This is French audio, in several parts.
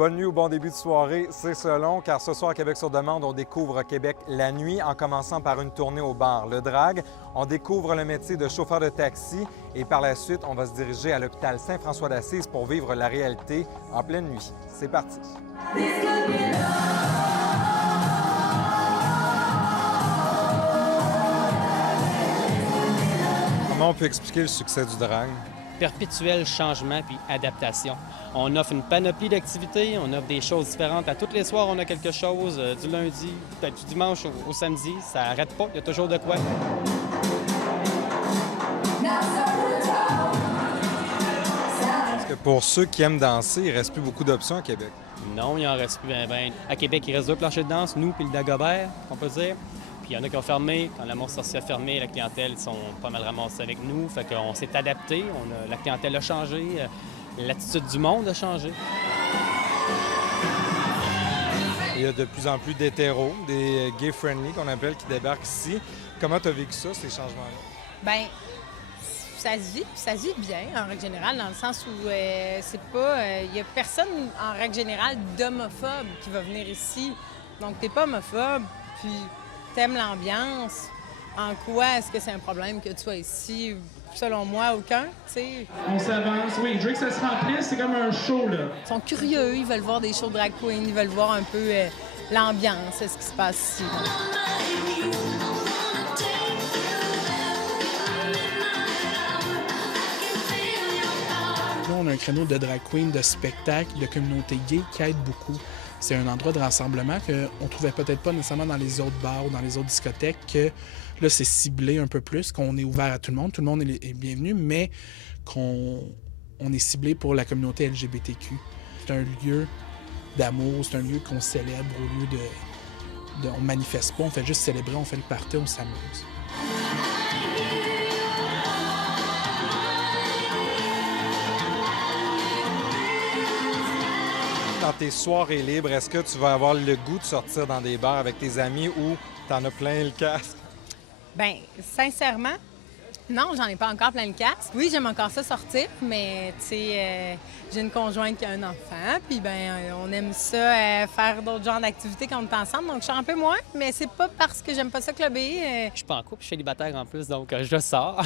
bonne nuit ou bon début de soirée, c'est selon, car ce soir à Québec sur demande, on découvre Québec la nuit en commençant par une tournée au bar Le Drag. On découvre le métier de chauffeur de taxi et par la suite, on va se diriger à l'hôpital Saint-François d'Assise pour vivre la réalité en pleine nuit. C'est parti! Comment on peut expliquer le succès du drag? Perpétuel changement puis adaptation. On offre une panoplie d'activités, on offre des choses différentes. À tous les soirs, on a quelque chose, du lundi, peut-être du dimanche au samedi. Ça n'arrête pas, il y a toujours de quoi. Parce que pour ceux qui aiment danser, il ne reste plus beaucoup d'options à Québec. Non, il en reste plus ben. À Québec, il reste 2 planchers de danse, nous puis le Dagobert, on peut dire. Puis il y en a qui ont fermé. Quand la Mont-Sorcier a fermé, la clientèle sont pas mal ramassés avec nous. Fait qu'on s'est adapté, la clientèle a changé, l'attitude du monde a changé. Il y a de plus en plus d'hétéros, des gay-friendly qu'on appelle, qui débarquent ici. Comment tu as vécu ça, ces changements-là? Bien, ça se vit bien, en règle générale, dans le sens où c'est pas... Il y a personne, en règle générale, d'homophobe qui va venir ici. Donc, t'es pas homophobe, puis t'aimes l'ambiance. En quoi est-ce que c'est un problème que tu sois ici? Selon moi, aucun, tu sais. On s'avance. Oui, je veux que ça se remplisse, c'est comme un show, là. Ils sont curieux, ils veulent voir des shows drag queen, ils veulent voir un peu l'ambiance, ce qui se passe ici. Là, on a un créneau de drag queen, de spectacle, de communauté gay qui aide beaucoup. C'est un endroit de rassemblement qu'on ne trouvait peut-être pas nécessairement dans les autres bars ou dans les autres discothèques, que là, c'est ciblé un peu plus, qu'on est ouvert à tout le monde est bienvenu, mais qu'on est ciblé pour la communauté LGBTQ. C'est un lieu d'amour, c'est un lieu qu'on célèbre au lieu de... On manifeste pas, on fait juste célébrer, on fait le party, on s'amuse. Dans tes soirées libres, est-ce que tu vas avoir le goût de sortir dans des bars avec tes amis ou t'en as plein le casque? Bien, sincèrement, non, j'en ai pas encore plein le casque. Oui, j'aime encore ça sortir, mais tu sais, j'ai une conjointe qui a un enfant, puis ben on aime ça faire d'autres genres d'activités quand on est ensemble, donc je sors un peu moins, mais c'est pas parce que j'aime pas ça clubber. Je suis pas en couple, je suis célibataire en plus, donc je sors.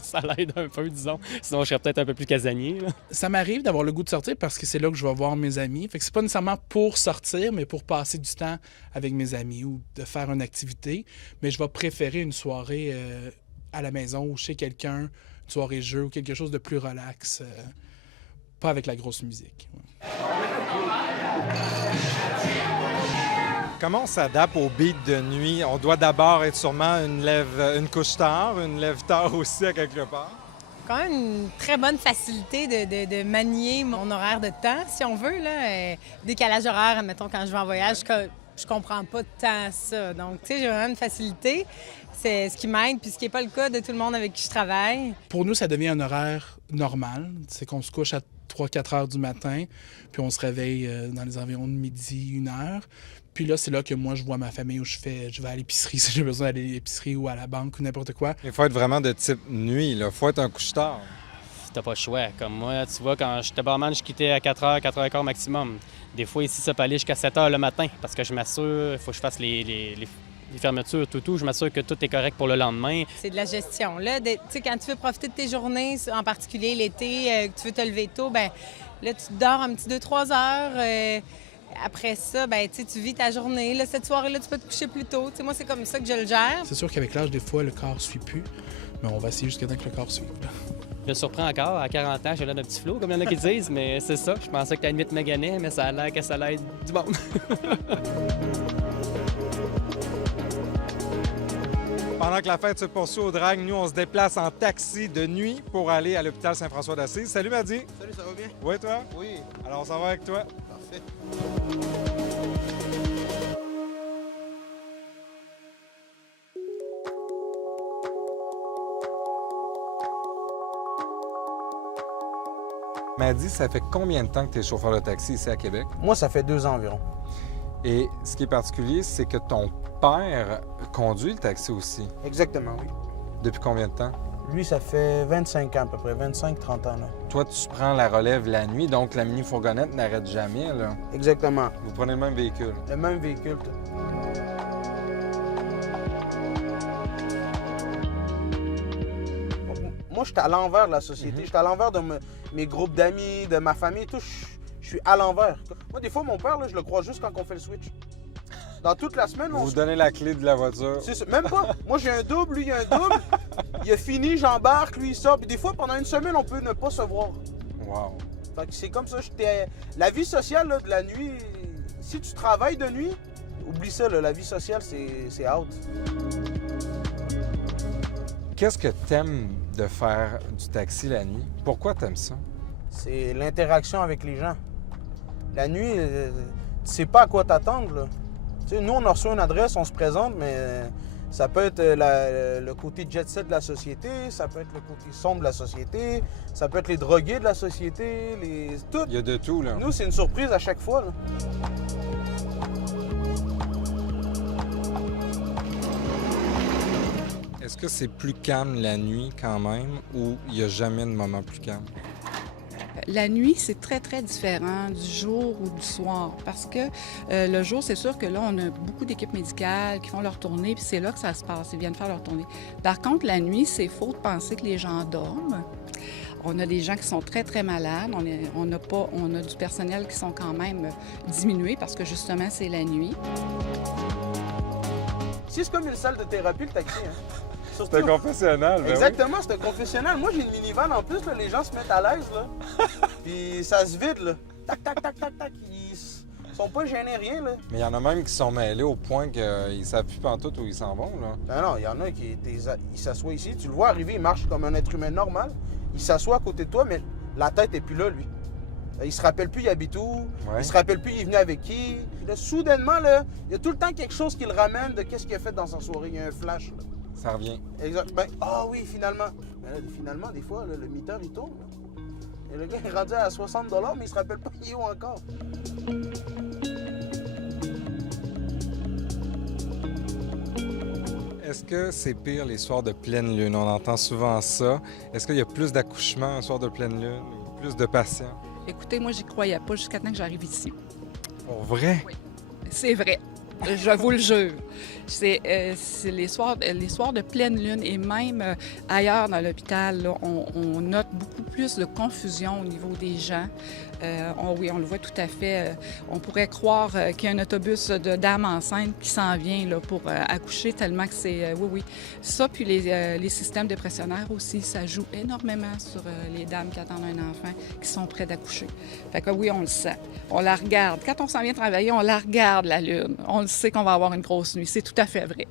Ça l'aide un peu, disons. Sinon, je serais peut-être un peu plus casanier, là. Ça m'arrive d'avoir le goût de sortir parce que c'est là que je vais voir mes amis. Fait que c'est pas nécessairement pour sortir, mais pour passer du temps avec mes amis ou de faire une activité. Mais je vais préférer une soirée à la maison ou chez quelqu'un, une soirée jeu ou quelque chose de plus relax, pas avec la grosse musique. Ouais. Comment on s'adapte au beat de nuit? On doit d'abord être sûrement une couche tard, une lève tard aussi à quelque part. Quand même une très bonne facilité de manier mon horaire de temps, si on veut, là. Décalage horaire, admettons, quand je vais en voyage, je comprends pas tant ça. Donc, tu sais, j'ai vraiment une facilité. C'est ce qui m'aide, puis ce qui n'est pas le cas de tout le monde avec qui je travaille. Pour nous, ça devient un horaire normal. C'est qu'on se couche à 3-4 heures du matin, puis on se réveille dans les environs de midi, 1 heure. Puis là, c'est là que moi, je vois ma famille où je vais à l'épicerie si j'ai besoin d'aller à l'épicerie ou à la banque ou n'importe quoi. Il faut être vraiment de type nuit, il faut être un couche-tard. T'as pas le choix. Comme moi, tu vois, quand j'étais barman, je quittais à 4h, 4h15 maximum. Des fois, ici, ça peut aller jusqu'à 7h le matin parce que je m'assure, il faut que je fasse les fermetures, tout. Je m'assure que tout est correct pour le lendemain. C'est de la gestion. Là, tu sais, quand tu veux profiter de tes journées, en particulier l'été, que tu veux te lever tôt, bien, là, tu dors un petit 2-3 heures. Après ça, ben, tu vis ta journée. Là, cette soirée-là, tu peux te coucher plus tôt. T'sais, moi, c'est comme ça que je le gère. C'est sûr qu'avec l'âge, des fois, le corps ne suit plus, mais on va essayer jusqu'à temps que le corps suive. Je me surprends encore. À 40 ans, j'ai l'air d'un petit flot, comme il y en a qui disent, mais c'est ça. Je pensais que t'as limite magané, mais ça a l'air que ça l'aide du monde. Pendant que la fête se poursuit au drag, nous, on se déplace en taxi de nuit pour aller à l'hôpital Saint-François d'Assise. Salut, Madi. Salut, ça va bien? Oui, toi? Oui. Alors, on s'en va avec toi. Parfait. Madi, ça fait combien de temps que tu es chauffeur de taxi ici à Québec? Moi, ça fait 2 ans environ. Et ce qui est particulier, c'est que ton père conduit le taxi aussi. Exactement, oui. Depuis combien de temps? Lui, ça fait 25 ans à peu près, 25-30 ans. Là. Toi, tu prends la relève la nuit, donc la mini-fourgonnette n'arrête jamais, là. Exactement. Vous prenez le même véhicule. Le même véhicule. Moi, je suis à l'envers de la société. Je suis à l'envers de mes groupes d'amis, de ma famille, tout. Je suis à l'envers. Moi, des fois, mon père, là, je le crois juste quand on fait le switch. Dans toute la semaine, Vous donnez la clé de la voiture. C'est ça. Même pas. Moi, j'ai un double, lui, il a un double. Il a fini, j'embarque, lui, il sort. Puis des fois, pendant une semaine, on peut ne pas se voir. Wow. Fait que c'est comme ça. La vie sociale là, de la nuit, si tu travailles de nuit, oublie ça, là, la vie sociale, c'est out. Qu'est-ce que t'aimes de faire du taxi la nuit? Pourquoi t'aimes ça? C'est l'interaction avec les gens. La nuit, tu sais pas à quoi t'attendre, là. Tu sais, nous, on a reçu une adresse, on se présente, mais ça peut être le côté jet-set de la société, ça peut être le côté sombre de la société, ça peut être les drogués de la société, tout. Il y a de tout, là. Nous, c'est une surprise à chaque fois, là. Est-ce que c'est plus calme la nuit quand même ou il n'y a jamais de moment plus calme? La nuit, c'est très, très différent du jour ou du soir parce que le jour, c'est sûr que là, on a beaucoup d'équipes médicales qui font leur tournée, puis c'est là que ça se passe, ils viennent faire leur tournée. Par contre, la nuit, c'est faux de penser que les gens dorment. On a des gens qui sont très, très malades. On a du personnel qui sont quand même diminués parce que justement, c'est la nuit. Si c'est comme une salle de thérapie, le taxi, hein. C'est un confessionnal, ben exactement, c'est un confessionnal. Moi, j'ai une minivan en plus, là, les gens se mettent à l'aise, là. Puis ça se vide, là. Tac, tac, tac, tac, tac. Ils sont pas gênés, rien, là. Mais il y en a même qui sont mêlés au point qu'ils savent plus pantoute où ils s'en vont, là. Non, il y en a qui ils s'assoient ici. Tu le vois arriver, il marche comme un être humain normal. Il s'assoit à côté de toi, mais la tête est plus là, lui. Il se rappelle plus il habite où, il se rappelle plus il est venu avec qui. Puis là, soudainement, là, il y a tout le temps quelque chose qui le ramène de qu'est-ce qu'il a fait dans sa soirée. Il y a un flash, là. Ça revient. Exact. Ben, oui, finalement. Ben là, finalement, des fois, là, le mitteur, il tourne. Là. Et le gars est rendu à 60 $, mais il se rappelle pas il est où encore. Est-ce que c'est pire les soirs de pleine lune? On entend souvent ça. Est-ce qu'il y a plus d'accouchements un soir de pleine lune? Plus de patients? Écoutez, moi, j'y croyais pas jusqu'à temps que j'arrive ici. Pour vrai? Oui, c'est vrai. Je vous le jure. C'est les soirs de pleine lune et même ailleurs dans l'hôpital, là, on note beaucoup plus de confusion au niveau des gens. Oui, on le voit tout à fait. On pourrait croire qu'il y a un autobus de dames enceintes qui s'en vient là, pour accoucher tellement que c'est... oui. Ça, puis les systèmes dépressionnaires aussi, ça joue énormément sur les dames qui attendent un enfant, qui sont près d'accoucher. Fait que oui, on le sent. On la regarde. Quand on s'en vient travailler, on la regarde, la lune. On le sait qu'on va avoir une grosse nuit. C'est tout à fait vrai.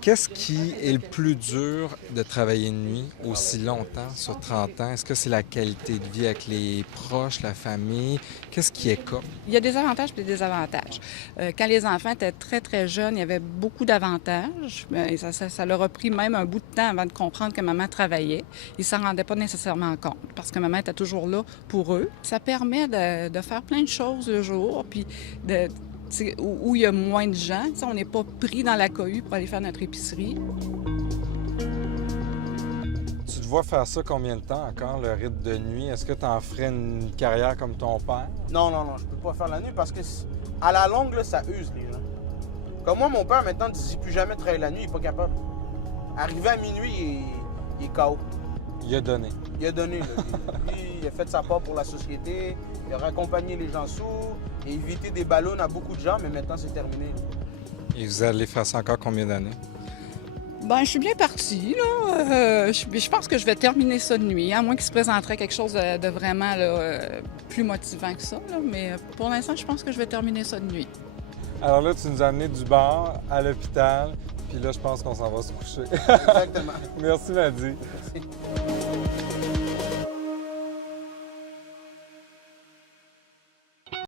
Qu'est-ce qui est le plus dur de travailler de nuit aussi longtemps, sur 30 ans? Est-ce que c'est la qualité de vie avec les proches, la famille? Qu'est-ce qui est comme? Il y a des avantages et des désavantages. Quand les enfants étaient très, très jeunes, il y avait beaucoup d'avantages. Ça leur a pris même un bout de temps avant de comprendre que maman travaillait. Ils ne s'en rendaient pas nécessairement compte parce que maman était toujours là pour eux. Ça permet de faire plein de choses le jour, puis où il y a moins de gens. On n'est pas pris dans la cohue pour aller faire notre épicerie. Tu te vois faire ça combien de temps encore, le rythme de nuit? Est-ce que tu en ferais une carrière comme ton père? Non, je peux pas faire la nuit parce que à la longue, là, ça use les gens. Comme moi, mon père, maintenant, disait plus jamais travailler la nuit, il est pas capable. Arrivé à minuit, il est KO. Il a donné. Il a donné, là. Lui, il a fait sa part pour la société, il a raccompagné les gens sourds, il a évité des ballons à beaucoup de gens, mais maintenant, c'est terminé. Et vous allez faire ça encore combien d'années? Je suis bien partie, là. Je pense que je vais terminer ça de nuit, à moins qu'il se présenterait quelque chose de vraiment plus motivant que ça, là. Mais pour l'instant, je pense que je vais terminer ça de nuit. Alors là, tu nous as amené du bar à l'hôpital, puis là, je pense qu'on s'en va se coucher. Exactement. Merci, Maddy. Merci.